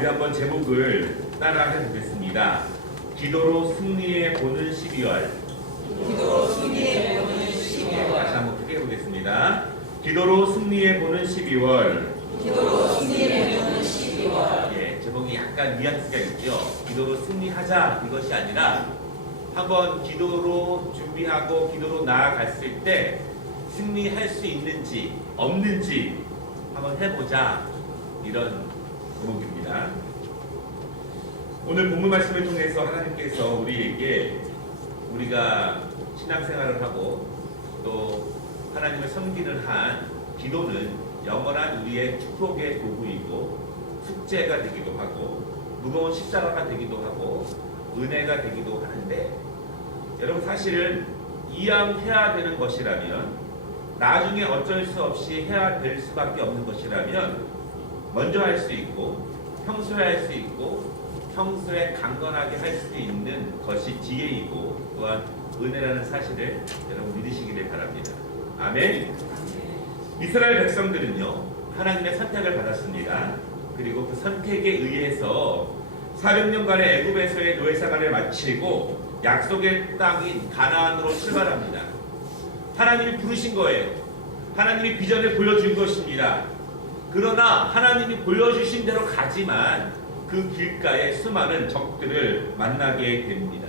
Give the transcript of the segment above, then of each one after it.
우리 한번 제목을 따라 해보겠습니다. 기도로 승리해 보는 12월. 기도로 승리해 보는 12월. 다시 한번 크게 해보겠습니다. 기도로 승리해 보는 12월. 기도로 승리해 보는 12월. 예, 제목이 약간 뉘앙스가 있죠. 기도로 승리하자 이것이 아니라 한번 기도로 준비하고 기도로 나아갔을 때 승리할 수 있는지 없는지 한번 해보자, 이런 제목입니다. 오늘 본문 말씀을 통해서 하나님께서 우리에게 우리가 신앙생활을 하고 또 하나님을 섬기는 한 기도는 영원한 우리의 축복의 도구이고 숙제가 되기도 하고 무거운 십자가가 되기도 하고 은혜가 되기도 하는데, 여러분 사실은 이왕 해야 되는 것이라면, 나중에 어쩔 수 없이 해야 될 수밖에 없는 것이라면 먼저 할 수 있고 평소에 할 수 있고 평소에 강건하게 할 수 있는 것이 지혜이고 또한 은혜라는 사실을 여러분 믿으시기를 바랍니다. 아멘. 이스라엘 백성들은요, 하나님의 선택을 받았습니다. 그리고 그 선택에 의해서 400년간의 애굽에서의 노예생활을 마치고 약속의 땅인 가나안으로 출발합니다. 하나님이 부르신 거예요. 하나님이 비전을 보여준 것입니다. 그러나 하나님이 보여주신 대로 가지만 그 길가에 수많은 적들을 만나게 됩니다.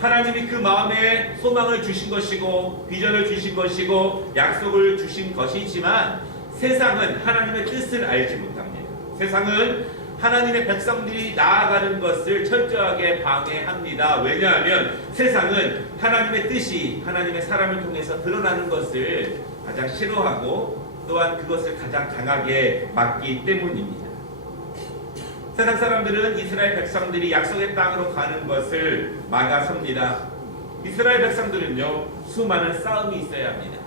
하나님이 그 마음에 소망을 주신 것이고 비전을 주신 것이고 약속을 주신 것이지만 세상은 하나님의 뜻을 알지 못합니다. 세상은 하나님의 백성들이 나아가는 것을 철저하게 방해합니다. 왜냐하면 세상은 하나님의 뜻이 하나님의 사람을 통해서 드러나는 것을 가장 싫어하고 또한 그것을 가장 강하게 막기 때문입니다. 세상 사람들은 이스라엘 백성들이 약속의 땅으로 가는 것을 막아섭니다. 이스라엘 백성들은요, 수많은 싸움이 있어야 합니다.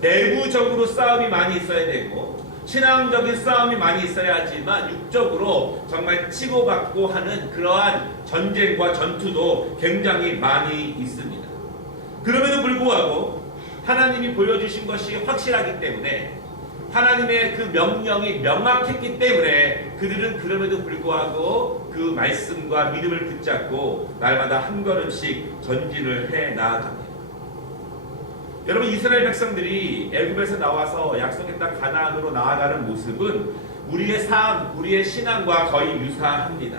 내부적으로 싸움이 많이 있어야 되고 신앙적인 싸움이 많이 있어야 하지만 육적으로 정말 치고받고 하는 그러한 전쟁과 전투도 굉장히 많이 있습니다. 그럼에도 불구하고 하나님이 보여주신 것이 확실하기 때문에, 하나님의 그 명령이 명확했기 때문에 그들은 그럼에도 불구하고 그 말씀과 믿음을 붙잡고 날마다 한 걸음씩 전진을 해 나아갑니다. 여러분, 이스라엘 백성들이 애굽에서 나와서 약속의 땅 가나안으로 나아가는 모습은 우리의 삶, 우리의 신앙과 거의 유사합니다.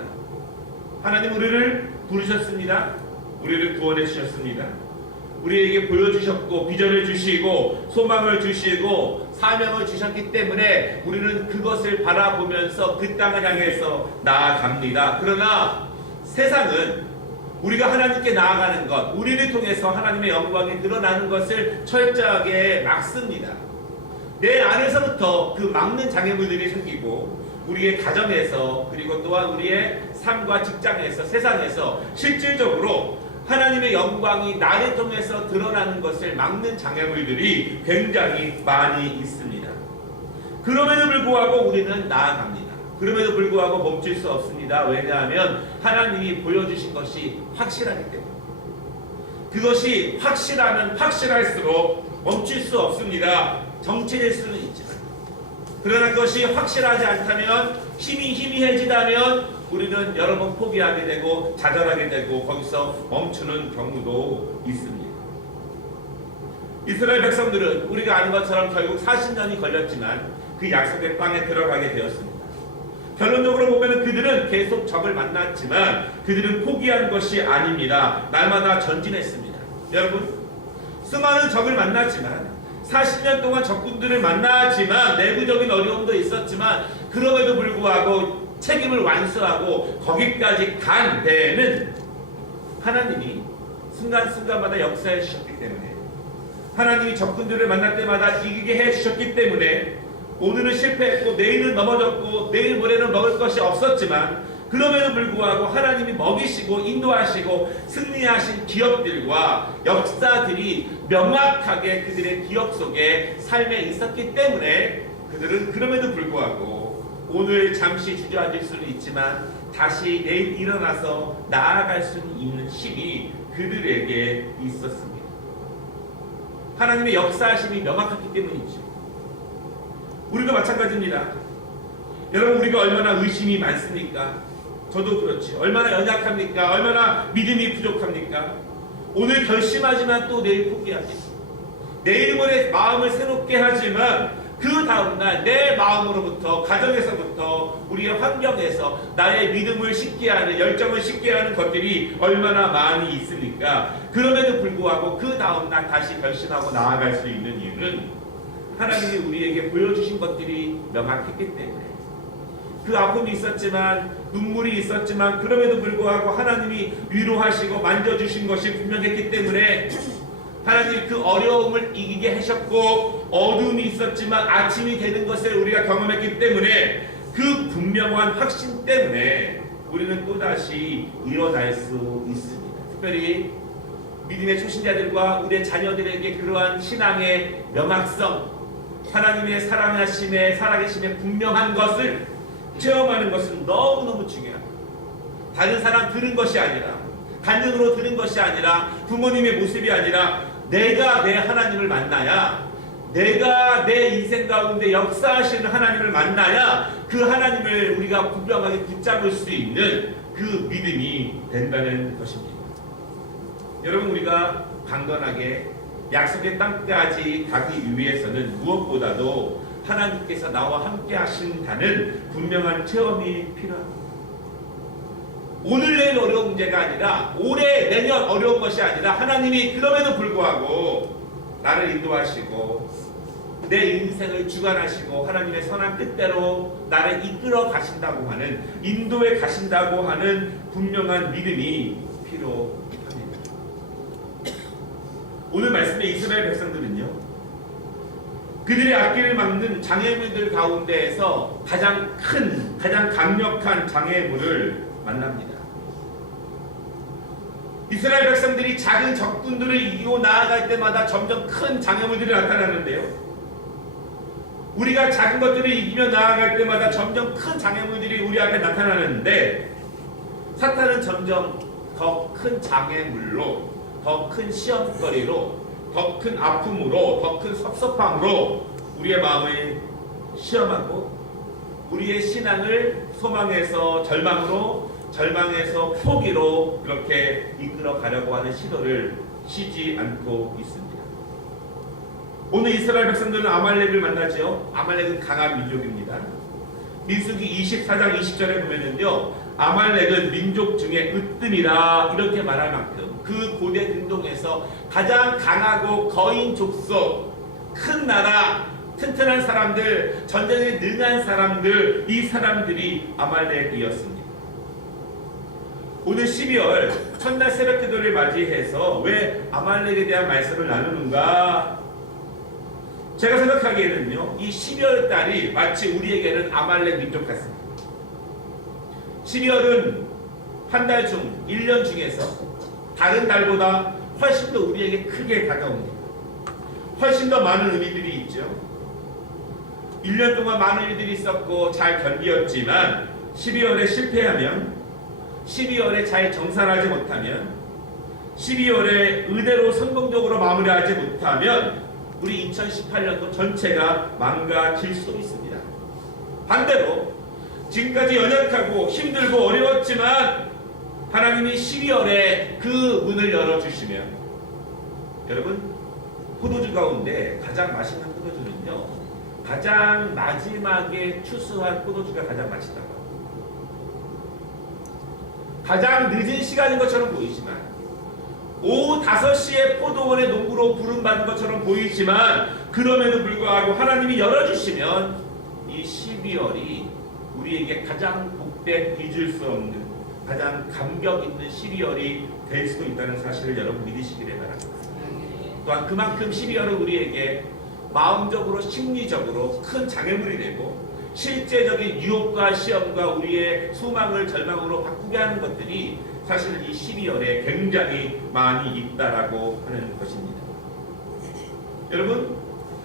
하나님 우리를 부르셨습니다. 우리를 구원해 주셨습니다. 우리에게 보여주셨고 비전을 주시고 소망을 주시고 사명을 주셨기 때문에 우리는 그것을 바라보면서 그 땅을 향해서 나아갑니다. 그러나 세상은 우리가 하나님께 나아가는 것, 우리를 통해서 하나님의 영광이 드러나는 것을 철저하게 막습니다. 내 안에서부터 그 막는 장애물들이 생기고 우리의 가정에서 그리고 또한 우리의 삶과 직장에서 세상에서 실질적으로 하나님의 영광이 나를 통해서 드러나는 것을 막는 장애물들이 굉장히 많이 있습니다. 그럼에도 불구하고 우리는 나아갑니다. 그럼에도 불구하고 멈출 수 없습니다. 왜냐하면 하나님이 보여주신 것이 확실하기 때문에. 그것이 확실하면 확실할수록 멈출 수 없습니다. 정체될 수는 있지만, 그러나 그것이 확실하지 않다면, 힘이 희미해지다면 우리는 여러 번 포기하게 되고 좌절하게 되고 거기서 멈추는 경우도 있습니다. 이스라엘 백성들은 우리가 아는 것처럼 결국 40년이 걸렸지만 그 약속의 땅에 들어가게 되었습니다. 결론적으로 보면 그들은 계속 적을 만났지만 그들은 포기한 것이 아닙니다. 날마다 전진했습니다. 여러분, 수많은 적을 만났지만 40년 동안 적군들을 만났지만 내부적인 어려움도 있었지만 그럼에도 불구하고 책임을 완수하고 거기까지 간 데에는 하나님이 순간순간마다 역사해 주셨기 때문에, 하나님이 적군들을 만날 때마다 이기게 해 주셨기 때문에 오늘은 실패했고 내일은 넘어졌고 내일 모레는 먹을 것이 없었지만 그럼에도 불구하고 하나님이 먹이시고 인도하시고 승리하신 기억들과 역사들이 명확하게 그들의 기억 속에 삶에 있었기 때문에 그들은 그럼에도 불구하고 오늘 잠시 주저앉을 수는 있지만 다시 내일 일어나서 나아갈 수 있는 힘이 그들에게 있었습니다. 하나님의 역사하심이 명확했기 때문이죠. 우리도 마찬가지입니다. 여러분, 우리가 얼마나 의심이 많습니까? 저도 그렇지. 얼마나 연약합니까? 얼마나 믿음이 부족합니까? 오늘 결심하지만 또 내일 포기하겠습니다. 내일 모레 마음을 새롭게 하지만 그 다음날 내 마음으로부터, 가정에서부터, 우리의 환경에서 나의 믿음을 식게 하는, 열정을 식게 하는 것들이 얼마나 많이 있습니까? 그럼에도 불구하고 그 다음날 다시 결심하고 나아갈 수 있는 이유는 하나님이 우리에게 보여주신 것들이 명확했기 때문에, 그 아픔이 있었지만, 눈물이 있었지만, 그럼에도 불구하고 하나님이 위로하시고 만져주신 것이 분명했기 때문에 하나님이 그 어려움을 이기게 하셨고, 어두움이 있었지만 아침이 되는 것을 우리가 경험했기 때문에, 그 분명한 확신 때문에 우리는 또다시 일어날 수 있습니다. 특별히 믿음의 초신자들과 우리의 자녀들에게 그러한 신앙의 명확성, 하나님의 사랑하심에, 살아계심에 분명한 것을 체험하는 것은 너무너무 중요합니다. 다른 사람 들은 것이 아니라, 간증으로 들은 것이 아니라, 부모님의 모습이 아니라, 내가 내 하나님을 만나야, 내가 내 인생 가운데 역사하시는 하나님을 만나야 그 하나님을 우리가 분명하게 붙잡을 수 있는 그 믿음이 된다는 것입니다. 여러분, 우리가 강건하게 약속의 땅까지 가기 위해서는 무엇보다도 하나님께서 나와 함께 하신다는 분명한 체험이 필요합니다. 오늘 내일 어려운 문제가 아니라, 올해 내년 어려운 것이 아니라, 하나님이 그럼에도 불구하고 나를 인도하시고 내 인생을 주관하시고 하나님의 선한 뜻대로 나를 이끌어 가신다고 하는, 인도해 가신다고 하는 분명한 믿음이 필요합니다. 오늘 말씀의 이스라엘 백성들은요, 그들의 앞길을 막는 장애물들 가운데에서 가장 큰, 가장 강력한 장애물을 만납니다. 이스라엘 백성들이 작은 적군들을 이기고 나아갈 때마다 점점 큰 장애물들이 나타나는데요, 우리가 작은 것들을 이기며 나아갈 때마다 점점 큰 장애물들이 우리 앞에 나타나는데, 사탄은 점점 더 큰 장애물로, 더 큰 시험거리로, 더 큰 아픔으로, 더 큰 섭섭함으로 우리의 마음을 시험하고, 우리의 신앙을 소망에서 절망으로, 절망에서 포기로 그렇게 이끌어 가려고 하는 시도를 쉬지 않고 있습니다. 오늘 이스라엘 백성들은 아말렉을 만나죠. 아말렉은 강한 민족입니다. 민수기 24장 20절에 보면은요, 아말렉은 민족 중에 으뜸이라 이렇게 말할 만큼 그 고대 근동에서 가장 강하고 거인 족속, 큰 나라, 튼튼한 사람들, 전쟁에 능한 사람들, 이 사람들이 아말렉이었습니다. 오늘 12월 첫날 새벽 기도를 맞이해서 왜 아말렉에 대한 말씀을 나누는가? 제가 생각하기에는요, 이 12월 달이 마치 우리에게는 아말렉 민족 같습니다. 12월은 한 달 중, 1년 중에서 다른 달보다 훨씬 더 우리에게 크게 다가옵니다. 훨씬 더 많은 의미들이 있죠. 1년 동안 많은 일들이 있었고 잘 견디었지만 12월에 실패하면, 12월에 잘 정산하지 못하면, 12월에 의대로 성공적으로 마무리하지 못하면 우리 2018년도 전체가 망가질 수도 있습니다. 반대로 지금까지 연약하고 힘들고 어려웠지만 하나님이 12월에 그 문을 열어주시면, 여러분, 포도주 가운데 가장 맛있는 포도주는요, 가장 마지막에 추수한 포도주가 가장 맛있다고 합니다. 가장 늦은 시간인 것처럼 보이지만, 오후 5시에 포도원의 농부로 부름받은 것처럼 보이지만, 그럼에도 불구하고 하나님이 열어주시면 이 12월이 우리에게 가장 복된, 잊을 수 없는, 가장 감격 있는 12월이 될 수도 있다는 사실을 여러분 믿으시기를 바랍니다. 또한 그만큼 12월은 우리에게 마음적으로, 심리적으로 큰 장애물이 되고, 실제적인 유혹과 시험과 우리의 소망을 절망으로 바꾸게 하는 것들이 사실 이 12월에 굉장히 많이 있다라고 하는 것입니다. 여러분,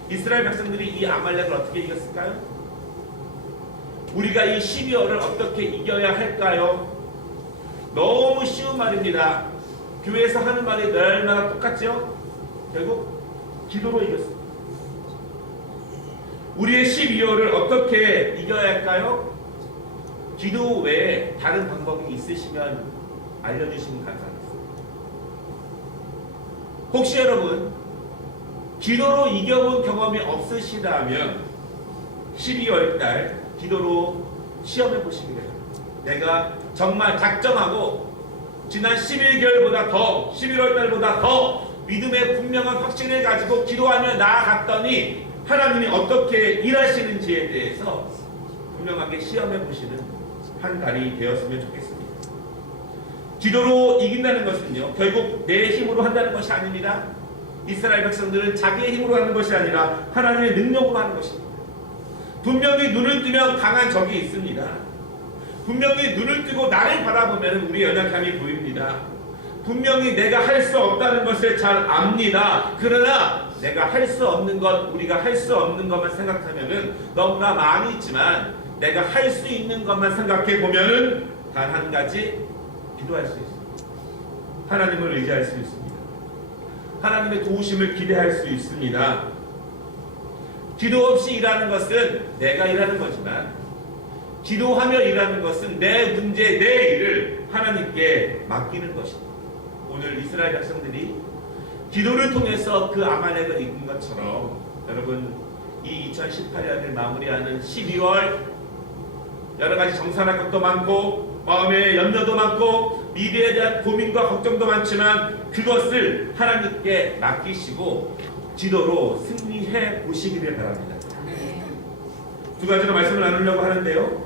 이스라엘 백성들이 이 아말렉을 어떻게 이겼을까요? 우리가 이 12월을 어떻게 이겨야 할까요? 너무 쉬운 말입니다. 교회에서 하는 말이 얼마나 똑같죠? 결국 기도로 이겼습니다. 우리의 12월을 어떻게 이겨야 할까요? 기도 외에 다른 방법이 있으시면 알려주시면 감사하겠습니다. 혹시 여러분 기도로 이겨본 경험이 없으시다면 12월 달 기도로 시험해 보시기 바랍니다. 내가 정말 작정하고 지난 11개월보다 더 11월 달보다 더 믿음의 분명한 확신을 가지고 기도하며 나아갔더니 하나님이 어떻게 일하시는지에 대해서 분명하게 시험해 보시는 한 달이 되었으면 좋겠습니다. 기도로 이긴다는 것은요, 결국 내 힘으로 한다는 것이 아닙니다. 이스라엘 백성들은 자기의 힘으로 하는 것이 아니라 하나님의 능력으로 하는 것입니다. 분명히 눈을 뜨면 강한 적이 있습니다. 분명히 눈을 뜨고 나를 바라보면 우리의 연약함이 보입니다. 분명히 내가 할 수 없다는 것을 잘 압니다. 그러나 내가 할 수 없는 것, 우리가 할 수 없는 것만 생각하면은 너무나 많이 있지만 내가 할 수 있는 것만 생각해 보면은 단 한 가지 기도할 수 있습니다. 하나님을 의지할 수 있습니다. 하나님의 도우심을 기대할 수 있습니다. 기도 없이 일하는 것은 내가 일하는 거지만 기도하며 일하는 것은 내 문제, 내 일을 하나님께 맡기는 것입니다. 오늘 이스라엘 백성들이 기도를 통해서 그 아말렉을 이긴 것처럼 여러분 이 2018년을 마무리하는 12월 여러 가지 정산할 것도 많고 마음의 염려도 많고 미래에 대한 고민과 걱정도 많지만 그것을 하나님께 맡기시고 기도로 승리해 보시기를 바랍니다. 두 가지로 말씀을 나누려고 하는데요.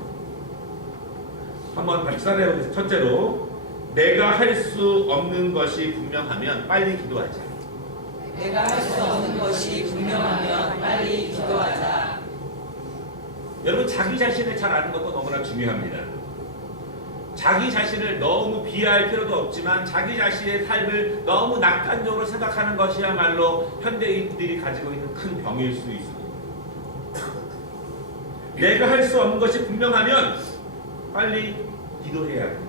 한번 같이 따라해보겠습니다. 첫째로 내가 할 수 없는 것이 분명하면 빨리 기도하자. 내가 할 수 없는 것이 분명하면 빨리 기도하자. 여러분 자기 자신을 잘 아는 것도 너무나 중요합니다. 자기 자신을 너무 비하할 필요도 없지만 자기 자신의 삶을 너무 낙관적으로 생각하는 것이야말로 현대인들이 가지고 있는 큰 병일 수 있습니다. 내가 할 수 없는 것이 분명하면 빨리 기도해야 합니다.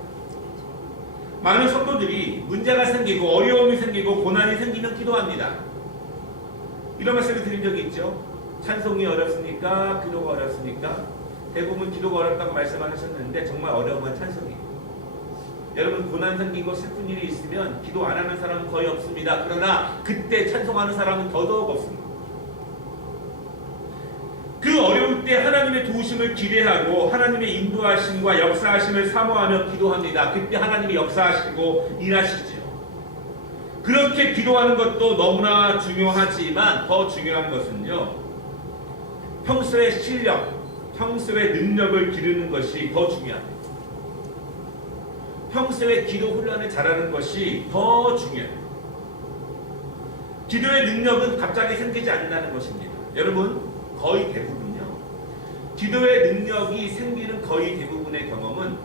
많은 성도들이 문제가 생기고 어려움이 생기고 고난이 생기면 기도합니다. 이런 말씀을 드린 적이 있죠. 찬송이 어렵습니까? 기도가 어렵습니까? 대부분 기도가 어렵다고 말씀하셨는데 정말 어려운 건 찬송이에요. 여러분 고난 생기고 슬픈 일이 있으면 기도 안 하는 사람은 거의 없습니다. 그러나 그때 찬송하는 사람은 더더욱 없습니다. 그 어려울 때 하나님의 도우심을 기대하고 하나님의 인도하심과 역사하심을 사모하며 기도합니다. 그때 하나님이 역사하시고 일하시죠. 그렇게 기도하는 것도 너무나 중요하지만 더 중요한 것은요, 평소의 실력, 평소의 능력을 기르는 것이 더 중요합니다. 평소에 기도 훈련을 잘하는 것이 더 중요해요. 기도의 능력은 갑자기 생기지 않는다는 것입니다. 여러분 거의 대부분요, 기도의 능력이 생기는 거의 대부분의 경험은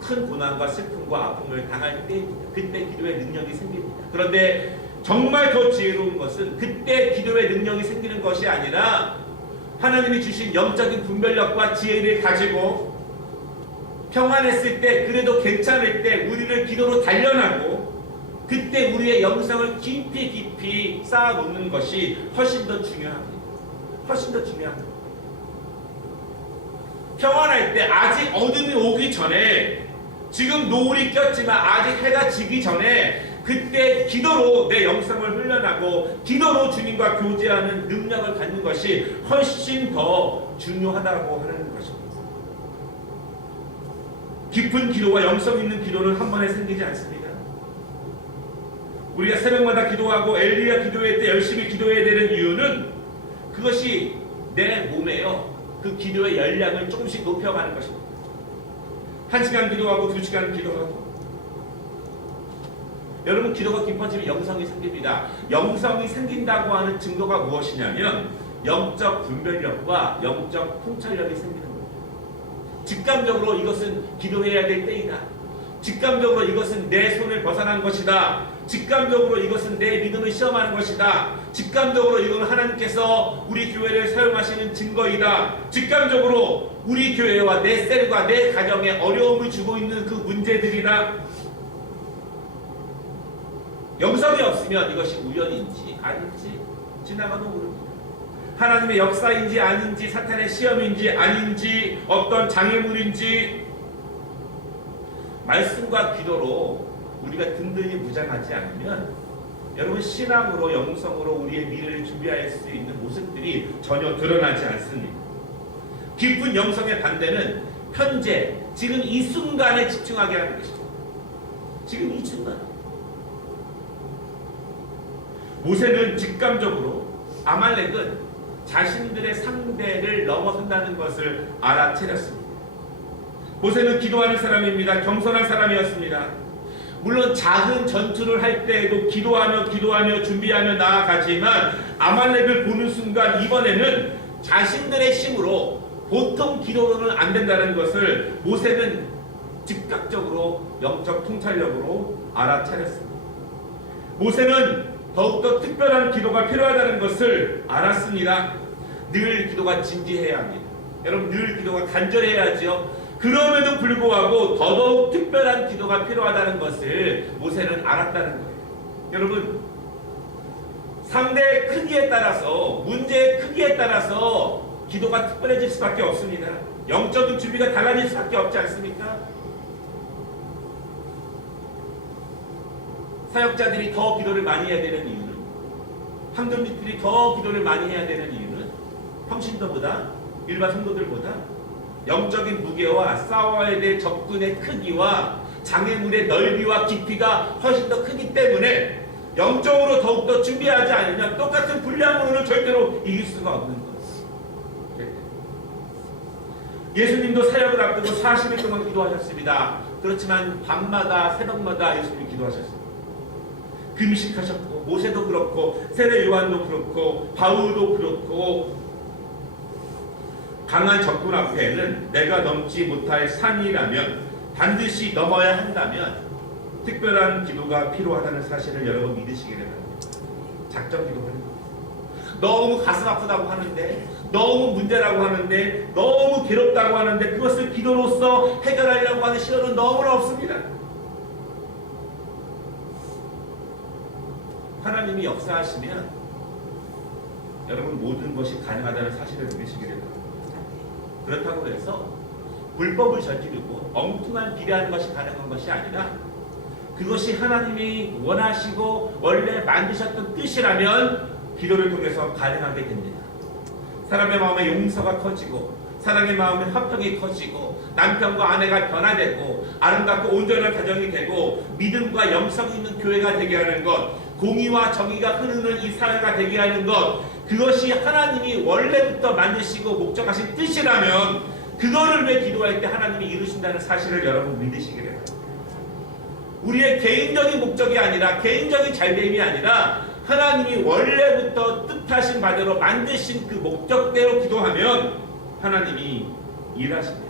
큰 고난과 슬픔과 아픔을 당할 때입니다. 그때 기도의 능력이 생깁니다. 그런데 정말 더 지혜로운 것은 그때 기도의 능력이 생기는 것이 아니라 하나님이 주신 영적인 분별력과 지혜를 가지고 평안했을 때, 그래도 괜찮을 때 우리를 기도로 단련하고 그때 우리의 영성을 깊이 쌓아놓는 것이 훨씬 더 중요합니다. 훨씬 더 중요합니다. 평안할 때 아직 어둠이 오기 전에, 지금 노을이 꼈지만 아직 해가 지기 전에 그때 기도로 내 영성을 훈련하고 기도로 주님과 교제하는 능력을 갖는 것이 훨씬 더 중요하다고 하는 것입니다. 깊은 기도와 영성 있는 기도는 한 번에 생기지 않습니다. 우리가 새벽마다 기도하고 엘리야 기도회 때 열심히 기도해야 되는 이유는 그것이 내 몸에요, 그 기도의 열량을 조금씩 높여가는 것입니다. 1시간 기도하고 2시간 기도하고, 여러분 기도가 깊어지면 영성이 생깁니다. 영성이 생긴다고 하는 증거가 무엇이냐면 영적 분별력과 영적 통찰력이 생기는 겁니다. 직감적으로 이것은 기도해야 될 때이다. 직감적으로 이것은 내 손을 벗어난 것이다. 직감적으로 이것은 내 믿음을 시험하는 것이다. 직감적으로 이건 하나님께서 우리 교회를 사용하시는 증거이다. 직감적으로 우리 교회와 내 셀과 내 가정에 어려움을 주고 있는 그 문제들이다. 영성이 없으면 이것이 우연인지 아닌지 지나가도 모릅니다. 하나님의 역사인지 아닌지, 사탄의 시험인지 아닌지, 어떤 장애물인지 말씀과 기도로 우리가 든든히 무장하지 않으면 여러분 신앙으로 영성으로 우리의 미래를 준비할 수 있는 모습들이 전혀 드러나지 않습니다. 깊은 영성의 반대는 현재 지금 이 순간에 집중하게 하는 것입니다. 지금 이 순간. 모세는 직감적으로 아말렉은 자신들의 상대를 넘어선다는 것을 알아채렸습니다. 모세는 기도하는 사람입니다. 겸손한 사람이었습니다. 물론 작은 전투를 할 때에도 기도하며 준비하며 나아가지만 아말렉을 보는 순간 이번에는 자신들의 힘으로 보통 기도로는 안 된다는 것을 모세는 즉각적으로 영적 통찰력으로 알아차렸습니다. 모세는 더욱더 특별한 기도가 필요하다는 것을 알았습니다. 늘 기도가 진지해야 합니다. 여러분 늘 기도가 간절해야지요. 그럼에도 불구하고 더더욱 특별한 기도가 필요하다는 것을 모세는 알았다는 거예요. 여러분 상대의 크기에 따라서 문제의 크기에 따라서 기도가 특별해질 수밖에 없습니다. 영적인 준비가 달라질 수밖에 없지 않습니까? 사역자들이 더 기도를 많이 해야 되는 이유는, 황금빛들이 더 기도를 많이 해야 되는 이유는 평신도보다 일반 성도들보다 영적인 무게와 싸워야 될 접근의 크기와 장애물의 넓이와 깊이가 훨씬 더 크기 때문에 영적으로 더욱더 준비하지 않으면 똑같은 분량으로는 절대로 이길 수가 없는 거예요. 예수님도 사역을 앞두고 40일 동안 기도하셨습니다. 그렇지만 밤마다 새벽마다 예수님이 기도하셨습니다. 금식하셨고 모세도 그렇고 세례 요한도 그렇고 바울도 그렇고 강한 적군 앞에는 내가 넘지 못할 산이라면 반드시 넘어야 한다면 특별한 기도가 필요하다는 사실을 여러분 믿으시기를 바랍니다. 작정 기도하는 겁니다. 너무 가슴 아프다고 하는데 너무 문제라고 하는데 너무 괴롭다고 하는데 그것을 기도로서 해결하려고 하는 시도는 너무나 없습니다. 하나님이 역사하시면 여러분 모든 것이 가능하다는 사실을 믿으시기를 바랍니다. 그렇다고 해서 불법을 저지르고 엉뚱한 비례하는 것이 가능한 것이 아니라 그것이 하나님이 원하시고 원래 만드셨던 뜻이라면 기도를 통해서 가능하게 됩니다. 사람의 마음에 용서가 커지고 사랑의 마음에 합평이 커지고 남편과 아내가 변화되고 아름답고 온전한 가정이 되고 믿음과 영성이 있는 교회가 되게 하는 것, 공의와 정의가 흐르는 이 사회가 되게 하는 것, 그것이 하나님이 원래부터 만드시고 목적하신 뜻이라면 그거를 왜 기도할 때 하나님이 이루신다는 사실을 여러분 믿으시기를 바랍니다. 우리의 개인적인 목적이 아니라 개인적인 잘됨이 아니라 하나님이 원래부터 뜻하신 바대로 만드신 그 목적대로 기도하면 하나님이 일하십니다.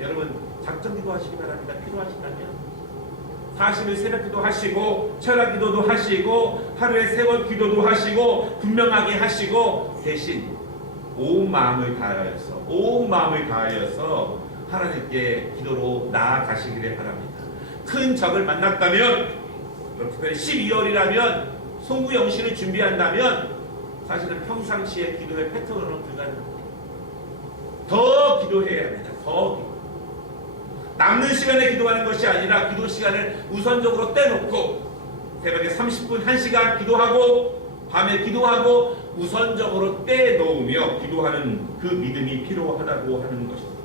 여러분 작전 기도하시기 바랍니다. 필요하시다면 40일 새벽 기도 하시고 철학 기도도 하시고 하루에 세월 기도도 하시고 분명하게 하시고 대신 온 마음을 다하여서 하나님께 기도로 나아가시기를 바랍니다. 큰 적을 만났다면 특별히 12월이라면 송구영신을 준비한다면 사실은 평상시에 기도의 패턴으로는 불가능합니다. 더 기도해야 합니다. 더 기도. 남는 시간에 기도하는 것이 아니라 기도 시간을 우선적으로 떼놓고 새벽에 30분 1시간 기도하고 밤에 기도하고 우선적으로 떼놓으며 기도하는 그 믿음이 필요하다고 하는 것입니다.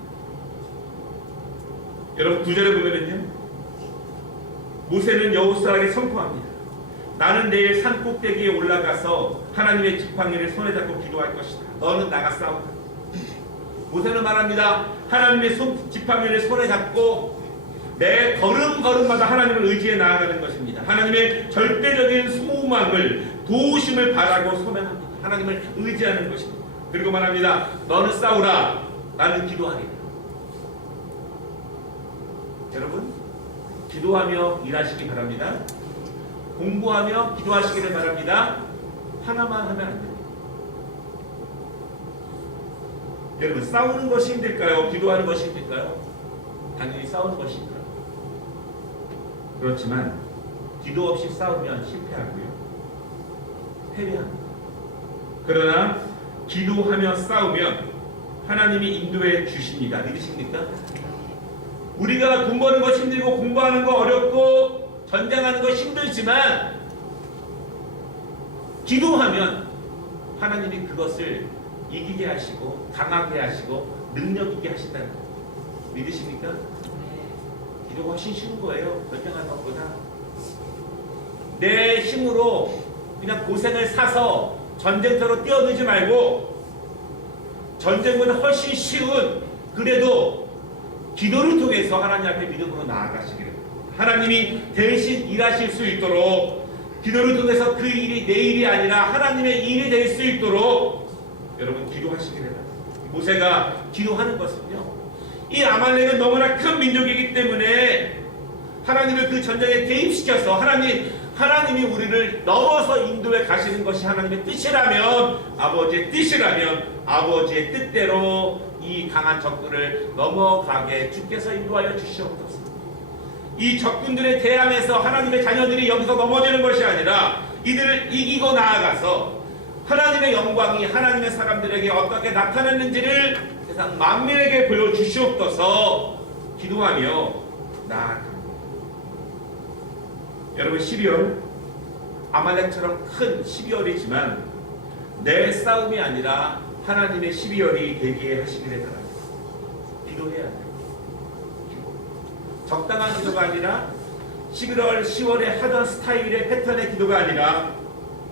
여러분 9절에 보면은요, 모세는 여호수아에게 선포합니다. 나는 내일 산 꼭대기에 올라가서 하나님의 지팡이를 손에 잡고 기도할 것이다. 너는 나가 싸우라. 모세는 말합니다. 하나님의 지팡이를 손에 잡고 내 걸음걸음마다 하나님을 의지해 나아가는 것입니다. 하나님의 절대적인 소망을 도우심을 바라고 소명합니다. 하나님을 의지하는 것입니다. 그리고 말합니다. 너는 싸우라. 나는 기도하리라. 여러분 기도하며 일하시기 바랍니다. 공부하며 기도하시기를 바랍니다. 하나만 하면 안 됩니다. 여러분 싸우는 것이 힘들까요? 기도하는 것이 힘들까요? 당연히 싸우는 것이 힘들어요. 그렇지만 기도 없이 싸우면 실패하고요, 패배합니다. 그러나 기도하며 싸우면 하나님이 인도해 주십니다. 믿으십니까? 우리가 돈 버는 거 힘들고 공부하는 거 어렵고 전쟁하는 거 힘들지만 기도하면 하나님이 그것을 이기게 하시고 강하게 하시고 능력 있게 하신다는 거 믿으십니까? 기도가 훨씬 쉬운 거예요. 전쟁하는 것보다. 내 힘으로 그냥 고생을 사서 전쟁터로 뛰어들지 말고 전쟁보다 훨씬 쉬운 그래도 기도를 통해서 하나님 앞에 믿음으로 나아가시기를 하나님이 대신 일하실 수 있도록 기도를 통해서 그 일이 내 일이 아니라 하나님의 일이 될 수 있도록 여러분 기도하시기를 바랍니다. 모세가 기도하는 것은요 이 아말렉은 너무나 큰 민족이기 때문에 하나님을 그 전쟁에 개입시켜서 하나님이 우리를 넘어서 인도에 가시는 것이 하나님의 뜻이라면 아버지의 뜻이라면 아버지의 뜻대로 이 강한 적군을 넘어가게 주께서 인도하여 주시옵소서. 이 적군들에 대항해서 하나님의 자녀들이 여기서 넘어지는 것이 아니라 이들을 이기고 나아가서 하나님의 영광이 하나님의 사람들에게 어떻게 나타났는지를 세상 만민에게 보여주시옵소서 기도하며 나아갑니다. 여러분 12월 아말렉처럼 큰 12월이지만 내 싸움이 아니라 하나님의 12월이 되게 하시기를 바랍니다. 기도해야 돼요. 적당한 기도가 아니라 11월, 10월에 하던 스타일의 패턴의 기도가 아니라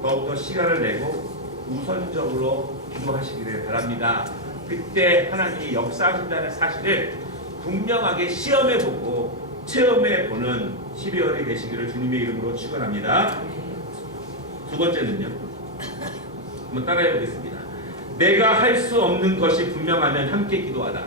더욱더 시간을 내고 우선적으로 기도하시기를 바랍니다. 그때 하나님이 역사하신다는 사실을 분명하게 시험해보고 체험해보는 12월이 되시기를 주님의 이름으로 축원합니다. 두 번째는요. 한번 따라해보겠습니다. 내가 할 수 없는 것이 분명하면 함께 기도하라.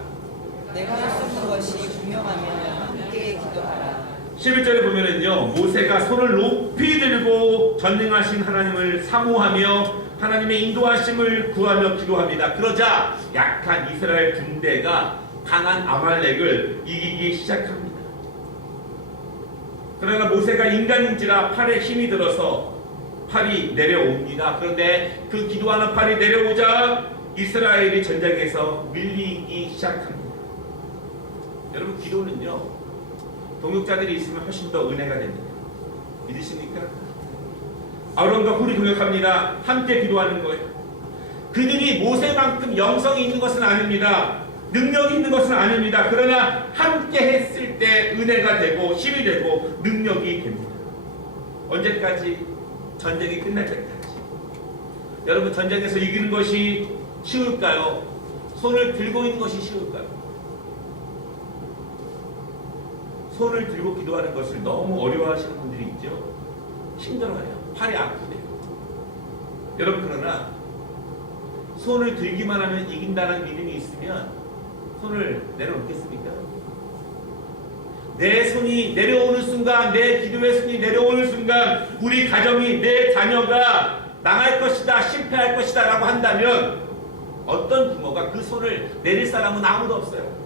내가 할 수 없는 것이 분명하면 함께 기도하라. 11절에 보면은요, 모세가 손을 높이 들고 전능하신 하나님을 사모하며 하나님의 인도하심을 구하며 기도합니다. 그러자 약한 이스라엘 군대가 강한 아말렉을 이기기 시작합니다. 그러나 모세가 인간인지라 팔에 힘이 들어서 팔이 내려옵니다. 그런데 그 기도하는 팔이 내려오자 이스라엘이 전쟁에서 밀리기 시작합니다. 여러분 기도는요 동역자들이 있으면 훨씬 더 은혜가 됩니다. 믿으십니까? 아론과 훌이 동역합니다. 함께 기도하는 거예요. 그들이 모세만큼 영성이 있는 것은 아닙니다. 능력이 있는 것은 아닙니다. 그러나 함께 했을 때 은혜가 되고 힘이 되고 능력이 됩니다. 언제까지? 전쟁이 끝날 때까지. 여러분 전쟁에서 이기는 것이 쉬울까요? 손을 들고 있는 것이 쉬울까요? 손을 들고 기도하는 것을 너무 어려워하시는 분들이 있죠. 힘들어요. 팔이 아프대요. 여러분 그러나 손을 들기만 하면 이긴다는 믿음이 있으면 손을 내려놓겠습니까? 내 손이 내려오는 순간, 내 기도의 손이 내려오는 순간 우리 가정이, 내 자녀가 망할 것이다, 실패할 것이다 라고 한다면 어떤 부모가 그 손을 내릴 사람은 아무도 없어요.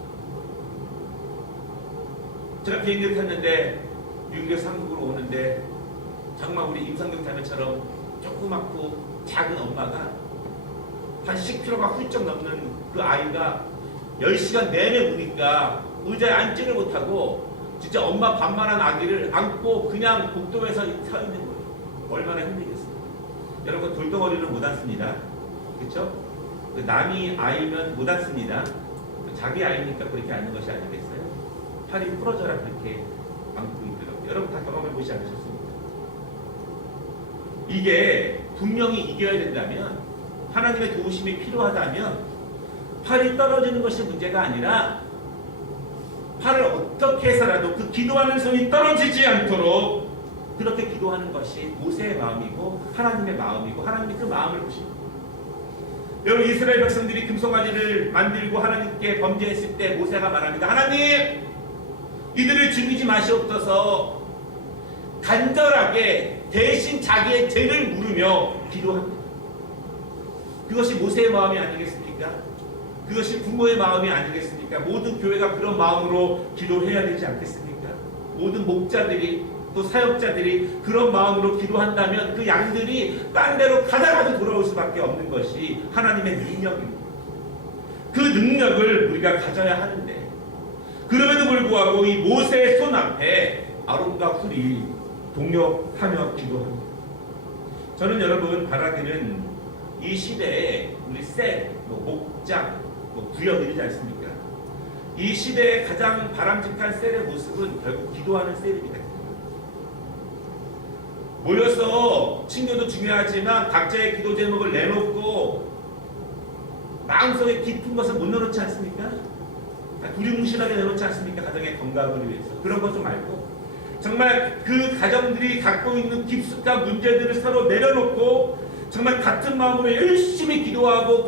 제가 비행기를 탔는데 미국에서 한국으로 오는데 정말 우리 임상경 자매처럼 조그맣고 작은 엄마가 한 10kg가 훌쩍 넘는 그 아이가 10시간 내내 우니까 의자에 앉지를 못하고 진짜 엄마 반만한 아기를 안고 그냥 복도에서 서 있는 거예요. 얼마나 힘들겠어요. 여러분 돌덩어리를 못 앉습니다. 그렇죠? 남이 아이면 못 앉습니다. 자기 아이니까 그렇게 앉는 것이 아니겠어요? 팔이 부러져라 그렇게 안고 있더라고요. 여러분 다 경험해 보지 않으셨습니까? 이게 분명히 이겨야 된다면 하나님의 도우심이 필요하다면 팔이 떨어지는 것이 문제가 아니라 팔을 어떻게 해서라도 그 기도하는 손이 떨어지지 않도록 그렇게 기도하는 것이 모세의 마음이고 하나님의 마음이고 하나님이 그 마음을 보십니다. 여러분 이스라엘 백성들이 금송아지를 만들고 하나님께 범죄했을 때 모세가 말합니다. 하나님 이들을 죽이지 마시옵소서. 간절하게 대신 자기의 죄를 물으며 기도합니다. 그것이 모세의 마음이 아니겠습니까? 그것이 부모의 마음이 아니겠습니까? 모든 교회가 그런 마음으로 기도해야 되지 않겠습니까? 모든 목자들이 또 사역자들이 그런 마음으로 기도한다면 그 양들이 딴 데로 가다가도 돌아올 수밖에 없는 것이 하나님의 능력입니다. 그 능력을 우리가 가져야 하는데 그 그럼에도 불구하고 이 모세의 손 앞에 아론과 훌이 동력하며 기도합니다. 저는 여러분 바라기는 이 시대에 우리 셀, 목장, 구역 이러지 않습니까? 이 시대의 가장 바람직한 셀의 모습은 결국 기도하는 셀입니다. 모여서 친교도 중요하지만 각자의 기도 제목을 내놓고 마음속에 깊은 것을 못 내놓지 않습니까? 두리뭉실하게 내놓지 않습니까? 가정의 건강을 위해서. 그런 것 좀 말고 정말 그 가정들이 갖고 있는 깊숙한 문제들을 서로 내려놓고 정말 같은 마음으로 열심히 기도하고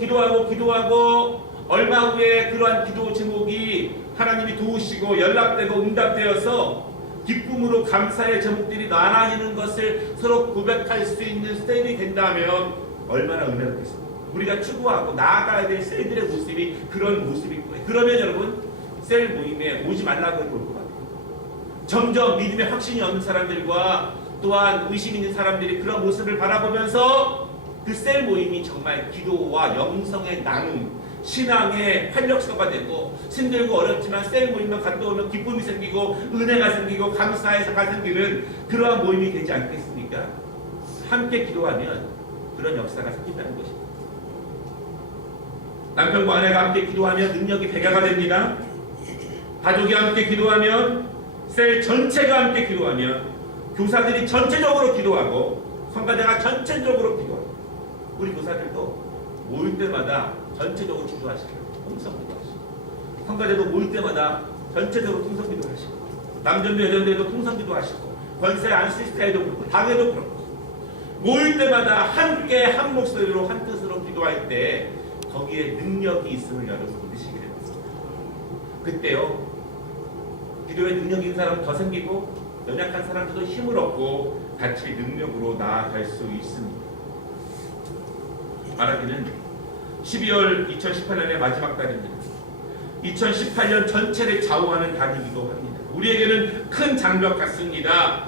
얼마 후에 그러한 기도 제목이 하나님이 도우시고 연락되고 응답되어서 기쁨으로 감사의 제목들이 나눠지는 것을 서로 고백할 수 있는 셀이 된다면 얼마나 은혜롭겠습니까? 우리가 추구하고 나아가야 될 셀들의 모습이 그런 모습일 거예요. 그러면 여러분 셀 모임에 오지 말라고 해볼 것 같아요. 점점 믿음의 확신이 없는 사람들과 또한 의심 있는 사람들이 그런 모습을 바라보면서 그 셀 모임이 정말 기도와 영성의 나눔, 신앙의 활력소가 되고 힘들고 어렵지만 셀 모임만 갔다 오면 기쁨이 생기고 은혜가 생기고 감사해서가 생기는 그러한 모임이 되지 않겠습니까? 함께 기도하면 그런 역사가 생긴다는 것입니다. 남편과 아내가 함께 기도하면 능력이 백야가 됩니다. 가족이 함께 기도하면 셀 전체가 함께 기도하면 교사들이 전체적으로 기도하고 성가대가 전체적으로 기도하고 우리 교사들도 모일 때마다 전체적으로 기도하시고 통성 기도하시고 성가대도 모일 때마다 전체적으로 통성 기도하시고 남전도 여전도에도 통성 기도하시고 권세 안시스타에도 그렇고 당에도 그렇고 모일 때마다 함께 한 목소리로 한 뜻으로 기도할 때 거기에 능력이 있음을 여러분 믿으시게 됩니다. 그때요 기도에 능력이 있는 사람은 더 생기고 연약한 사람들도 힘을 얻고 같이 능력으로 나아갈 수 있습니다. 말하기는 12월 2018년의 마지막 달입니다. 2018년 전체를 좌우하는 달이기도 합니다. 우리에게는 큰 장벽 같습니다.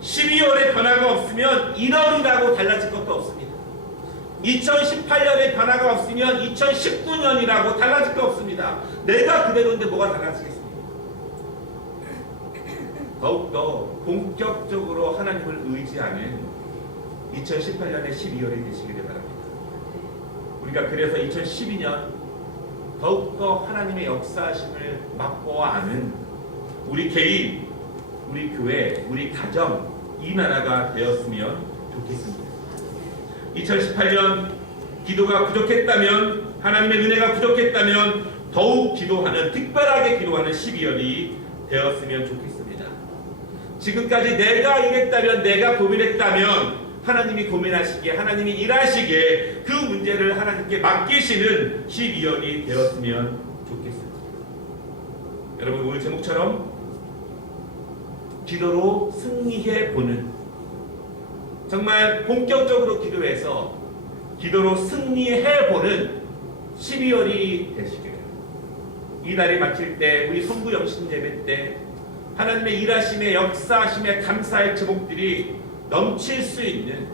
12월에 변화가 없으면 1월이라고 달라질 것도 없습니다. 2018년에 변화가 없으면 2019년이라고 달라질 거 없습니다. 내가 그대로인데 뭐가 달라지겠습니까? 더욱더 본격적으로 하나님을 의지하는 2018년의 12월이 되시기를 바랍니다. 우리가 그래서 2012년 더욱더 하나님의 역사하심을 맛보아 아는 우리 개인, 우리 교회, 우리 가정, 이 나라가 되었으면 좋겠습니다. 2018년 기도가 부족했다면, 하나님의 은혜가 부족했다면 더욱 기도하는, 특별하게 기도하는 12월이 되었으면 좋겠습니다. 지금까지 내가 이랬다면, 내가 고민했다면 하나님이 고민하시기에, 하나님이 일하시기에 그 문제를 하나님께 맡기시는 12월이 되었으면 좋겠습니다. 여러분, 오늘 제목처럼 기도로 승리해 보는, 정말 본격적으로 기도해서 기도로 승리해 보는 12월이 되시기를, 이 날이 마칠 때 우리 성부 영신 예배 때 하나님의 일하심의 역사하심의 감사의 제목들이 넘칠 수 있는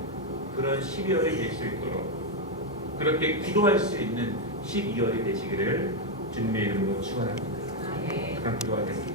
그런 12월이 될 수 있도록 그렇게 기도할 수 있는 12월이 되시기를 주님의 이름으로 축원합니다. 그럼 기도하겠습니다.